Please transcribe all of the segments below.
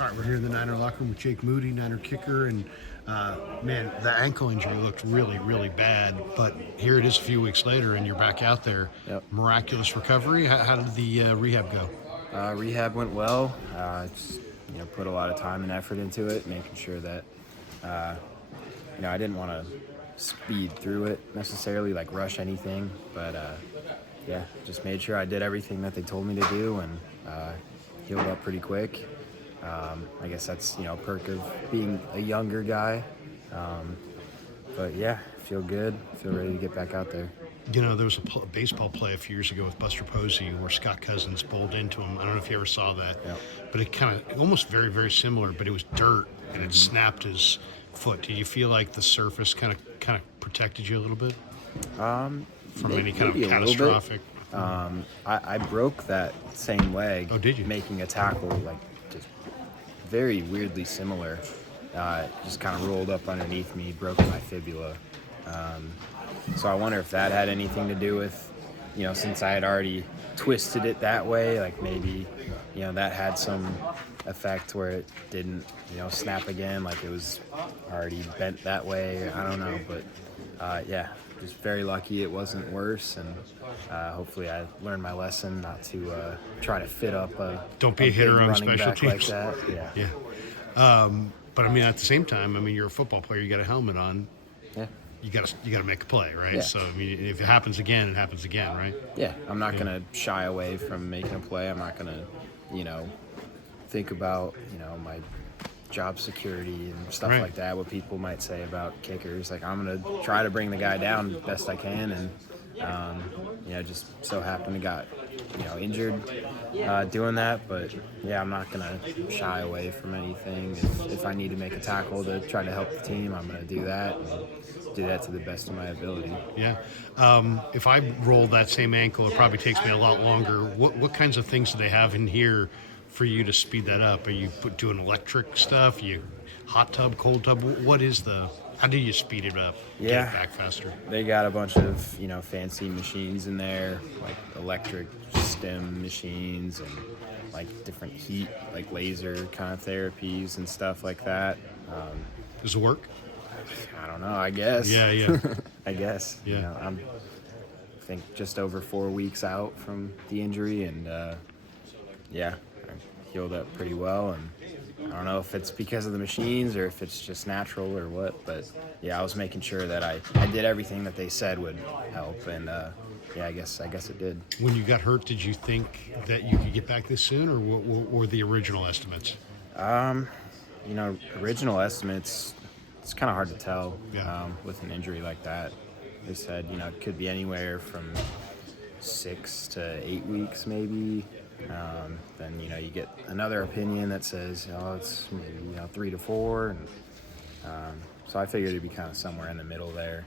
All right, we're here in the Niner locker room with Jake Moody, Niner kicker, and man, the ankle injury looked really, really bad. But here it is a few weeks later, and you're back out there. Yep. Miraculous recovery. How did the rehab go? Rehab went well. Just put a lot of time and effort into it, making sure that I didn't want to speed through it necessarily, like rush anything. But just made sure I did everything that they told me to do, and healed up pretty quick. I guess that's a perk of being a younger guy. But yeah, feel good. Feel ready to get back out there. You know, there was a baseball play a few years ago with Buster Posey where Scott Cousins bowled into him. I don't know if you ever saw that, Yep. but it kind of almost very, very similar. But it was dirt and it snapped his foot. Did you feel like the surface kind of protected you a little bit from any kind of maybe a little bit. catastrophic? I broke that same leg. Oh, did you? Making a tackle, like just very weirdly similar. Just kind of rolled up underneath me, broke my fibula. So I wonder if that had anything to do with, since I had already twisted it that way, like maybe, that had some effect where it didn't, snap again, like it was already bent that way. I don't know, but just very lucky it wasn't worse, and hopefully I learned my lesson not to try to fit up Don't be a hitter on running special back like teams. that. Yeah. But I mean, at the same time, I mean, you're a football player. You got a helmet on. Yeah. You got to make a play, right? Yeah. So I mean, if it happens again, it happens again, right? Yeah, I'm not gonna shy away from making a play. I'm not gonna, think about, my job security and stuff Right. like that. What people might say about kickers. Like I'm gonna try to bring the guy down best I can, and just so happened to got, injured doing that. But yeah, I'm not gonna shy away from anything. If I need to make a tackle to try to help the team, I'm gonna do that. And do that to the best of my ability. Yeah. If I roll that same ankle, it probably takes me a lot longer. What kinds of things do they have in here for you to speed that up? Are you doing electric stuff? You hot tub, cold tub? How do you speed it up? Get Yeah. it back faster. They got a bunch of, fancy machines in there, like electric stim machines and like different heat, like laser kind of therapies and stuff like that. Does it work? I don't know, I guess. Yeah. I guess. Yeah. I'm, I think, just over 4 weeks out from the injury, and I healed up pretty well. And I don't know if it's because of the machines or if it's just natural or what, but yeah, I was making sure that I did everything that they said would help, and I guess it did. When you got hurt, did you think that you could get back this soon, or what were the original estimates? Original estimates, it's kind of hard to tell Yeah. with an injury like that. They said, it could be anywhere from 6 to 8 weeks maybe. Then, you get another opinion that says, it's maybe, 3 to 4. And, so I figured it'd be kind of somewhere in the middle there.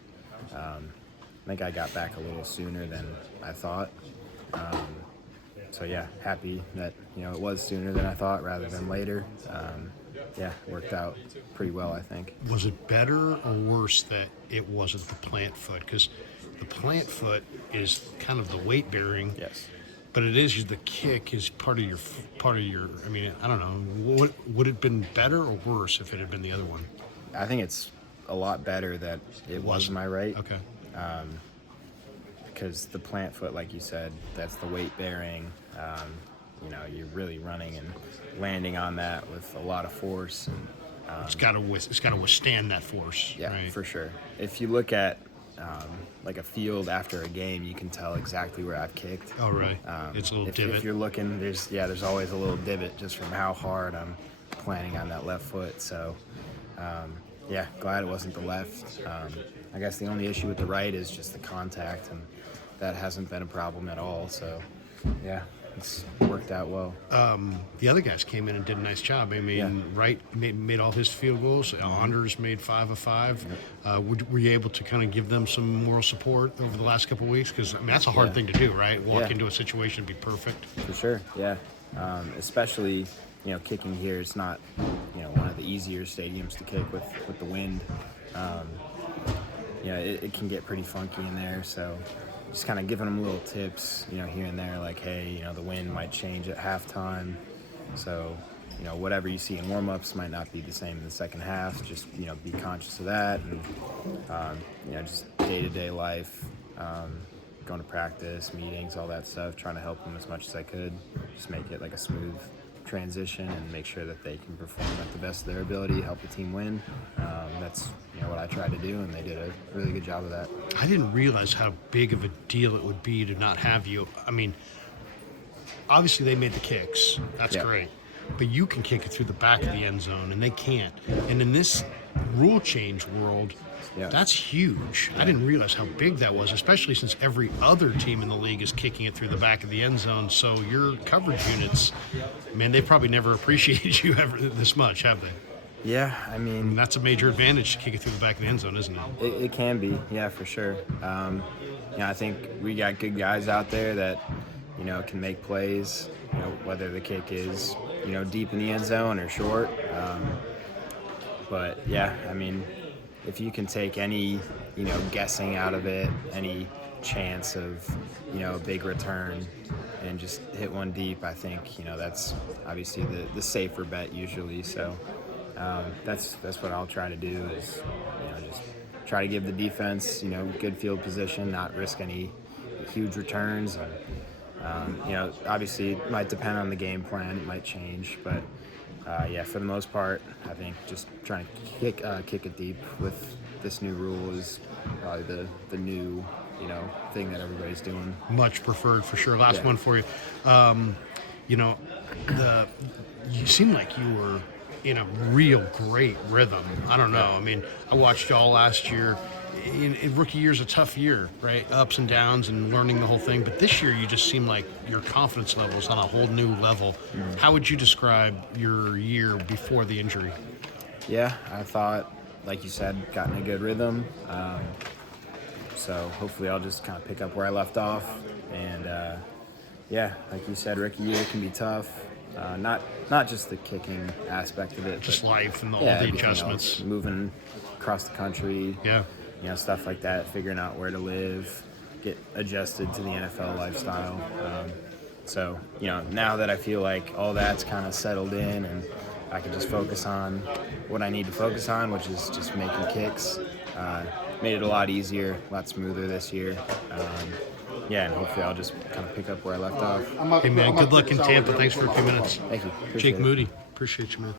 I think I got back a little sooner than I thought. So yeah, happy that, it was sooner than I thought rather than later. Worked out pretty well, I think. Was it better or worse that it wasn't the plant foot? Because the plant foot is kind of the weight bearing. Yes. But it is the kick is part of your. I mean, I don't know. Would it have been better or worse if it had been the other one? I think it's a lot better that it was my right. Okay. Because the plant foot, like you said, that's the weight bearing. You're really running and landing on that with a lot of force. And, It's got to withstand that force. yeah, right? for sure. If you look at like a field after a game, you can tell exactly where I've kicked. Oh, right. It's a little divot. If you're looking, there's always a little divot just from how hard I'm planting on that left foot. So, glad it wasn't the left. I guess the only issue with the right is just the contact, and that hasn't been a problem at all. So, yeah, it's worked out well. The other guys came in and did a nice job. I mean, Wright made all his field goals. Anders made 5 of 5. Were you able to kind of give them some moral support over the last couple of weeks? Because that's a hard thing to do, right? Walk into a situation and be perfect. For sure, yeah. Especially, kicking here, it's not, one of the easier stadiums to kick with the wind. It can get pretty funky in there, so just kind of giving them little tips, here and there, like, hey, the wind might change at halftime. So, whatever you see in warm-ups might not be the same in the second half. Just, be conscious of that, and, just day-to-day life, going to practice, meetings, all that stuff, trying to help them as much as I could. Just make it like a smooth transition and make sure that they can perform at the best of their ability, help the team win. That's what I tried to do, and they did a really good job of that. I didn't realize how big of a deal it would be to not have you. I mean, obviously they made the kicks. That's Yeah. great. But you can kick it through the back of the end zone, and they can't. And in this rule change world, Yeah. that's huge. I didn't realize how big that was, especially since every other team in the league is kicking it through the back of the end zone. So your coverage units, man, they probably never appreciated you ever this much, have they? Yeah, I mean, And that's a major advantage to kick it through the back of the end zone, isn't it? it can be, yeah, for sure. I think we got good guys out there that, can make plays, whether the kick is, deep in the end zone or short. But yeah, I mean, if you can take any, guessing out of it, any chance of, a big return and just hit one deep, I think, that's obviously the safer bet usually. So that's what I'll try to do is, just try to give the defense, good field position, not risk any huge returns. And, obviously it might depend on the game plan. It might change, but yeah, for the most part, I think just trying to kick it deep with this new rule is probably the new, thing that everybody's doing. Much preferred for sure. Last Yeah. one for you. You seem like you were in a real great rhythm. I don't know. I mean, I watched y'all last year. In rookie year's a tough year, right? Ups and downs and learning the whole thing. But this year, you just seem like your confidence level is on a whole new level. Mm-hmm. How would you describe your year before the injury? Yeah, I thought, like you said, got in a good rhythm. So hopefully I'll just kind of pick up where I left off. And yeah, like you said, rookie year can be tough. Not just the kicking aspect of it, Just but life and all yeah, the everything adjustments. else, moving across the country. Yeah. Stuff like that, figuring out where to live, get adjusted to the NFL lifestyle. So, now that I feel like all that's kind of settled in and I can just focus on what I need to focus on, which is just making kicks, made it a lot easier, a lot smoother this year. Yeah, and hopefully I'll just kind of pick up where I left off. Hey, man, good luck in Tampa. Thanks for a few minutes. Thank you. Appreciate Jake it. Moody. Appreciate you, man.